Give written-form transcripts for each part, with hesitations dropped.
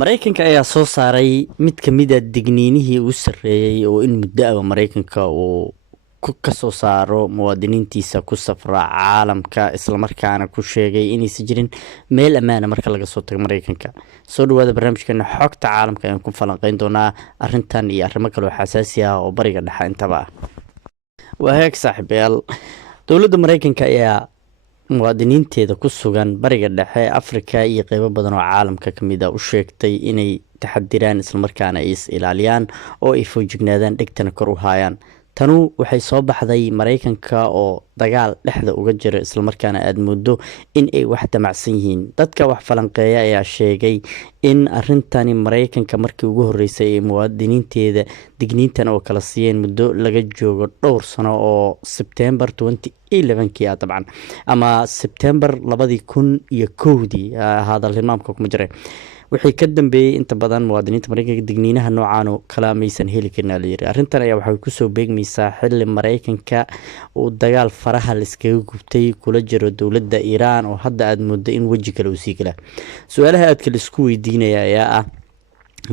maraykanka ayaa soo saaray mid ka mid a digniinihii ugu sarreeyey oo in muddo aba maraykanka uu ka soo saaro muwaadiniintiisa ku safra caalamka islamarkaana ku sheegay inaysan jirin meel ammaana marka laga soo tago maraykanka. soo dhawaada barnaamijkeena xogta caalamka ayaan ku falanqeyn doonaa arrintan iyo arrimo kale oo xasaasi ah oo bariga dhexe intaba ah. waa heeg saaxiibayaal, dowladda maraykanka ayaa muwaadiniinteeda ku sugan bariga dhexe, afrika iyo qeybo badan oo caalamka ka mid a u sheegtay inay taxadiraan islamarkaana ay is ilaaliyaan oo ay foojignaadaan, dhegtana kor u haayaan. tanu waxay soo baxday maraykanka oo dagaal dhexda uga jira islamarkaana aada muddo in ay wax damacsan yihiin. dadka wax falanqeeya ayaa sheegay in arintani maraykanka markii ugu horeysay ee muwaadiniinteeda digniintan oo kala siiyeen muddo laga joogo dhowr sano oo September 2011 ah dabcan, ama September 2001 hadal hilmaamka kuma jira. wixii ka dambeeyay inta badan muwaadiniinta maraykanka digniinaha noocan oo kala maysan heli karin la yiri. arrintan ayaa waxay ku soo beegmaysaa xilli maraykanka uu dagaal faraha la iskaga gubtay kula jiro dowladda Iran oo hadda aad muddo in waji kale uu sii gala. su'aalaha aad kale isku weydiinaya ayaa ah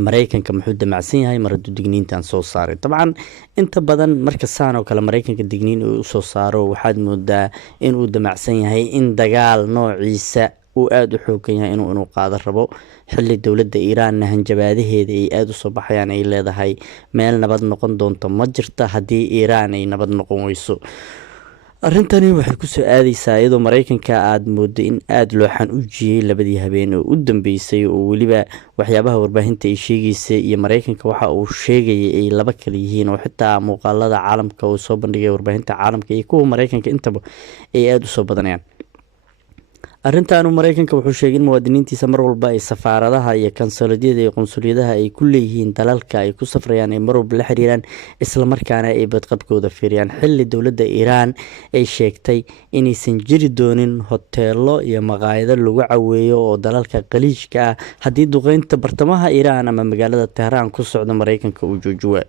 maraykanka muxuu damacsan yahay mar hadduu digniintan soo saaray. dabcan inta badan marka saan oo kale maraykanka digniin uu soo saaro waxaad moodaa in uu damacsan yahay in dagaal noociisa uu aada u xoogan yahay inuu qaado rabo, xilli dowladda Iran hanjabaadaheeda ay aada u soo baxayaan ay leedahay meel nabad noqon doonto ma jirta haddii Iran ay nabad noqon weyso. arrintani waxay kusoo aadaysaa iyadoo maraykanka aada moodo in aada loo xanuujiyey labadii habeen oo u dambeysay, oo weliba waxyaabaha warbaahinta ay sheegaysa iyo maraykanka waxa uu sheegayay ay laba kale yihiin, oo xitaa muuqaalada caalamka uu soo bandhigay warbaahinta caalamka iyo kuwa maraykanka intaba ay aada usoo badanayaan. arrintan maraykanka wuxuu sheegay in muwaadiniintiisa mar walba ay safaaradaha iyo kansuladiyada iyo qunsuliyadaha ay ku leeyihiin dalalka ay ku safrayaan ay mar walba la xiriiraan islamarkaana ay badqabkooda fiiriyaan, xilli dowladda Iran ay sheegtay inaysan jiri doonin hoteelo iyo maqaayado lagu caweeyo oo dalalka qaliijka ah haddii duqeynta bartamaha Iran ama magaalada Tehran ku socdo maraykanka uu joojiyo.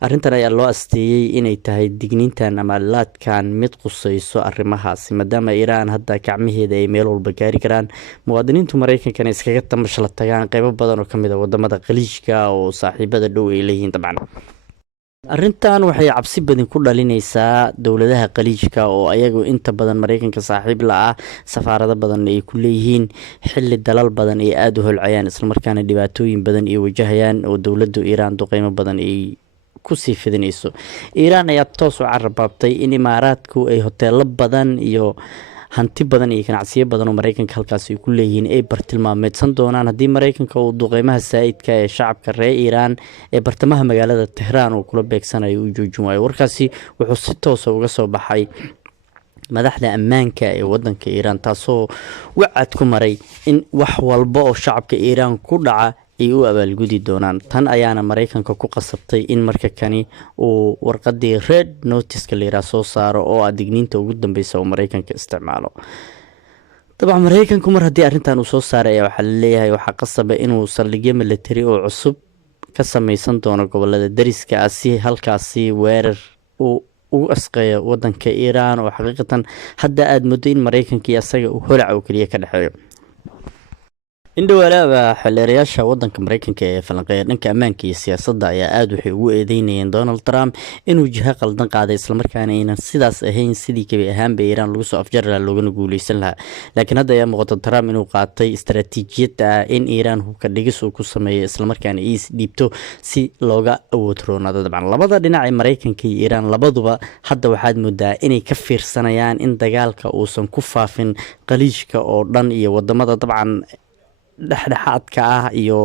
arrintan ayaa loo asteeyay inay tahay digniintan ama laadkan mid qusayso arrimahaasi, maadaama Iran hadda gacmaheeda ay meel walba gaari karaan, muwaadiniintu maraykankana iskaga tamash la tagaan qeybo badan oo ka mid ah wadamada qaliijka oo saaxiibada dhow ay leeyihiin. dabcan arrintan waxay cabsi badan ku dhalinaysaa dowladaha qaliijka oo ayagu inta badan maraykanka saaxiib la ah, safaarado badan ay ku leeyihiin, xilli dalal badan ay aada u holcayaan islamarkaana dhibaatooyin badan ay wajahayaan oo dowladda Iran duqeymo badan ay kusii fidinayso. Iran ayaa toos u carabaabtay in imaaraadku ay hoteelo badan iyo hanti badan iyo ganacsiyo badan oo maraykanka halkaas ay ku leeyihiin ay bartilmaameedsan doonaan haddii maraykanka uu duqeymaha saa'idka ee shacabka reer Iran ee bartamaha magaalada Tehran uu kula beegsanayo uu joojin waayo. warkaasi wuxuu si toos ah uga soo baxay madaxda ammaanka ee wadanka Iran, taasoo wacad ku maray in wax walba oo shacabka Iran ku dhaca ay u abaalgudi doonaan. tan ayaana maraykanka ku qasabtay in marka kani uu warqadii red notice-ka la soo saaro oo ah digniinta ugu dambeysa oo maraykanka isticmaalo. dabcan maraykanku mar haddii arrintan uu soo saaray ayaa waxaa laleeyahay waxaa qasaba inuu saldhigyo military oo cusub ka samaysan doono gobolada dariska ah si halkaasi weerar uu ugu asqeeyo wadanka Iran oo xaqiiqatan hadda aada muddo in maraykanka iyo asaga uu holac oo keliya ka dhexeeyo. indhawaalaaba xeelerayaasha wadanka maraykanka ee falanqeeya dhanka ammaanka iyo siyaasadda ayaa aada waxay ugu eedeynayeen Donald Trump inuu jiha qaldan qaaday islamarkaana aynan sidaas ahayn sidii kabi ahaanba Iran lagu soo afjari lahaa loogana guuleysan lahaa. laakiin hadda ayaa muuqata Trump inuu qaatay istaraatiijiyad ah in Iran hubka dhigis uu ku sameeyo islamarkaana is dhiibto si looga awood roonaado. dabcan labada dhinac ee maraykanka iyo Iran labaduba hadda waxaad moodaa inay ka fiirsanayaan in dagaalka uusan ku faafin qaliijka oo dhan iyo wadamada dabcan dhexdhexaadka ah iyo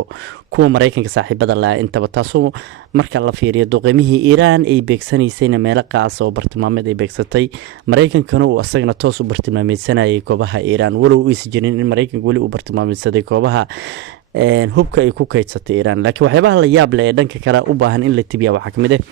kuwa maraykanka saaxiibada la intaba, taasoo marka la fiiriyo duqeymihii Iran ay beegsanaysayna meelo qaas oo bartilmaameed ay beegsatay, maraykankana uu asagana toos u bartilmaameedsanayay goobaha Iran, walow aysan jirin in maraykanka weli uu bartilmaameedsaday goobaha hubka ay ku kaydsatay Iran. laakiin waxyaabaha la yaab leh ee dhanka kale u baahan in la tibiya waxaa ka mid ah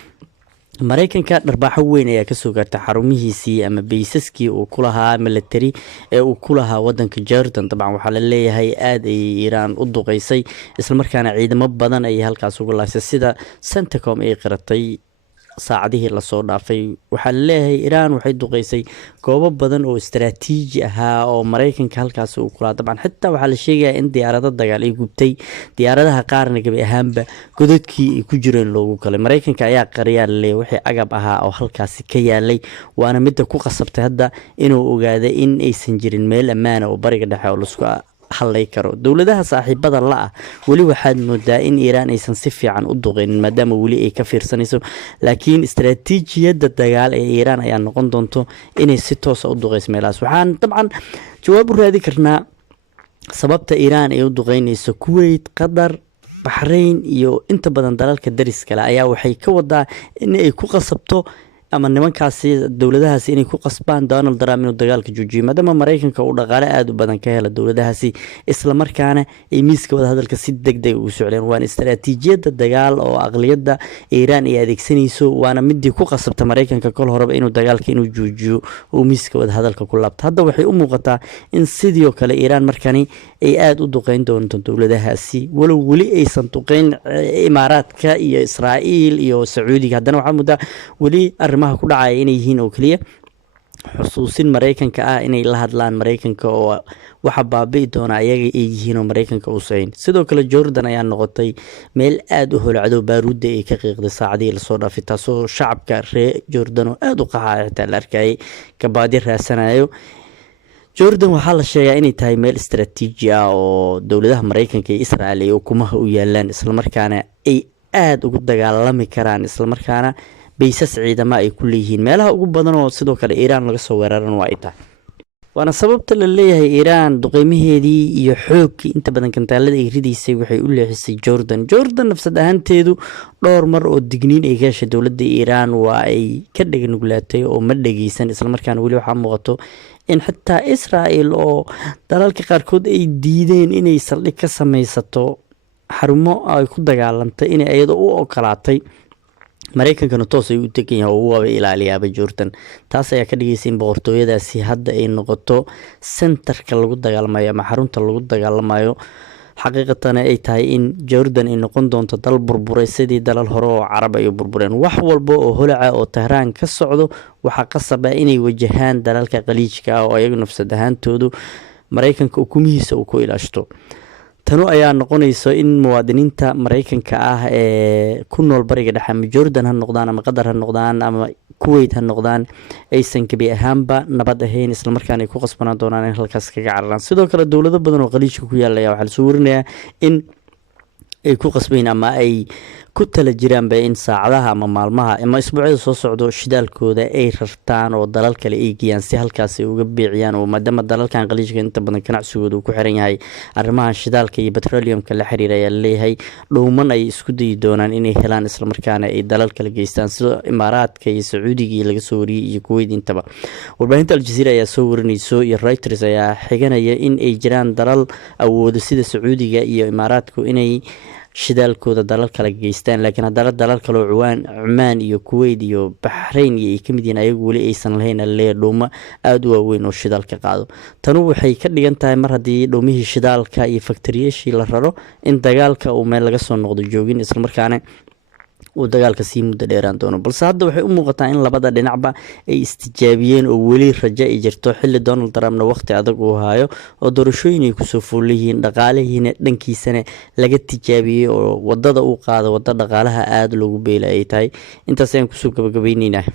maraykanka dharbaaxo weyn ayaa kasoo gaartay xarumihiisii ama baysaskii uu ku lahaa military ee uu ku lahaa wadanka Jordan. dabcan waxaa la leeyahay aada ay Iran u duqeysay islamarkaana ciidamo badan ay halkaas uga laasay, sida Centacom ay qiratay saacadihii lasoo dhaafay. waxaa laleeyahay iiraan waxay duqeysay goobo badan oo istaraatiiji ahaa oo maraykanka halkaasi uu kulaa. dabcan xitaa waxaa la sheegaya in diyaarado dagaal ay gubtay, diyaaradaha qaarna gabi ahaanba godadkii ay ku jireen loogu galay. maraykanka ayaa qariyaa laleeyahay wixii agab ahaa oo halkaasi ka yaalay, waana midda ku qasabtay hadda inuu ogaada in aysan jirin meel ammaana oo bariga dhexe oo lasku hadlay karo. dowladaha saaxiibada la-ah weli waxaad moodaa in iiraan aysan si fiican u duqeynin maadaama weli ay ka fiirsanayso, laakiin istaraatiijiyadda dagaal ee iiraan ayaa noqon doonto inay si toosa u duqeyso meelahaas. waxaan dabcan jawaab u raadi karnaa sababta iiraan ay u duqeynayso. kuwait, qatar, baxrayn iyo inta badan dalalka daris kale ayaa waxay ka wadaa in ay ku qasabto ama nimankaasi dowladahaasi inay ku qasbaan Donald Trump inuu dagaalka joojiyo, maadaama maraykanka uu dhaqaale aad u badan ka hela dowladahaasi, isla markaana ay miiska wada hadalka si degdeg ugu socdeen. waana istaraatiijiyadda dagaal oo aqliyadda iiraan ay adeegsanayso, waana midii ku qasabta maraykanka kol horeba inuu dagaalka inuu joojiyo oo miiska wada hadalka ku laabto. hadda waxay u muuqataa in sidoo kale iiraan markani ay aad u duqeyn doonto dowladahaasi, walow weli aysan duqeyn imaaraadka iyo Israa'iil iyo Sacuudiga. haddana waxaa muddaa weli ku dhacaya inay yihiin oo keliya xusuusin maraykanka ah inay la hadlaan maraykanka oo waxa baabi'i doona ayaga ay yihiin oo maraykanka uusayn. sidoo kale Jordan ayaa noqotay meel aad u holcado baaruudda ay ka qiiqday saacadihii lasoo dhaafay, taasoo shacabka reer Jordan oo aad u qaxaya xitaa la arkayay kabaadi raasanayo. Jordan waxaa la sheegaa inay tahay meel istaraatiiji ah oo dowladaha maraykanka iyo Israa'iil ay ukumaha u yaalaan, islamarkaana ay aad ugu dagaalami karaan, islamarkaana baysas ciidama ay ku leeyihiin. meelaha ugu badan oo sidoo kale iiraan laga soo weeraran waa ay tahay, waana sababta la leeyahay iiraan duqeymaheedii iyo xoogkii inta badan kantaalada ay ridaysay waxay u leexisay Jordan. nafsad ahaanteedu dhowr mar oo digniin ay ka heshay dowladda iiraan waa ay ka dhaganuglaatay oo ma dhageysan, islamarkaana weli waxaa muuqato in xitaa Israa'iil oo dalalka qaarkood ay diideen inay saldhig ka samaysato xarumo ay ku dagaalantay inay iyadoo u ogolaatay, maraykankana toos ay u degan yahay oo waaba ilaaliyaaba Jordan. taas ayaa ka dhigaysa in boqortooyadaasi hadda ay noqoto centerka lagu dagaalamayo ama xarunta lagu dagaalamayo. xaqiiqatana ay tahay in Jordan ay noqon doonto dal burburay sidii dalal hore oo carab ay u burbureen. wax walba oo holaca oo Tehraan ka socdo waxaa qasab ah inay wajahaan dalalka khaliijka ah oo ayagu nafsad ahaantoodu maraykanka ukumihiisa uu ku ilaashto. tanu ayaa noqonayso in muwaadiniinta maraykanka ah ee ku nool bariga dhexe ama Jordan ha noqdaan ama Qatar ha noqdaan ama Kuwait ha noqdaan aysan kabi ahaanba nabad ahayn, islamarkaana ay ku qasbanaan doonaan in halkaas kaga cararaan. sidoo kale dowlado badan oo khaliijka ku yaala waxaa lasoo warinayaa in ay ku qasbayn ama ay ku tala jiraanba in saacadaha ama maalmaha ama isbuucyada soo socdo shidaalkooda ay rartaan oo dalal kale ay geeyaan si halkaas ay uga beeciyaan, oo maadaama dalalkan khaliijka inta badan ganacsigooda uu ku xiran yahay arrimaha shidaalka iyo petroleumka la xiriira ayaa leeyahay dhowman ay isku dayi doonaan inay helaan, islamarkaana ay dalal kale geystaan sida imaaraadka iyo Sacuudiga iyo laga soo wariyay iyo Kuwait intaba. warbaahinta Aljazeera ayaa soo warinayso iyo Reuters ayaa xiganaya in ay jiraan dalal awoodo sida Sacuudiga iyo imaaraadku inay shidaalkooda dalal kale geystaan, laakiin haddana dalal kale oo Cumaan iyo Kuwait iyo Baxrayn iyo ay ka mid yihiin ayagu weli aysan lahayn leeyahay dhowmo aad u waaweyn oo shidaalka qaado. tanu waxay ka dhigan tahay mar haddii dhowmihii shidaalka iyo faktoriyaashii la raro in dagaalka uu meel laga soo noqdo joogin, islamarkaana uu dagaalka sii muddo dheeraan doono. balse hadda waxay u muuqataa in labada dhinacba ay istijaabiyeen oo weli rajo ay jirto xilli Donald Trumpna waqti adag uu hayo oo doorashooyin ay kusoo fuuliyihiin, dhaqaalihiina dhankiisana laga tijaabiyey oo wadada uu qaado wadda dhaqaalaha aad loogu beela ay tahay. intaas ayaan kusoo gabagabaynaynaa.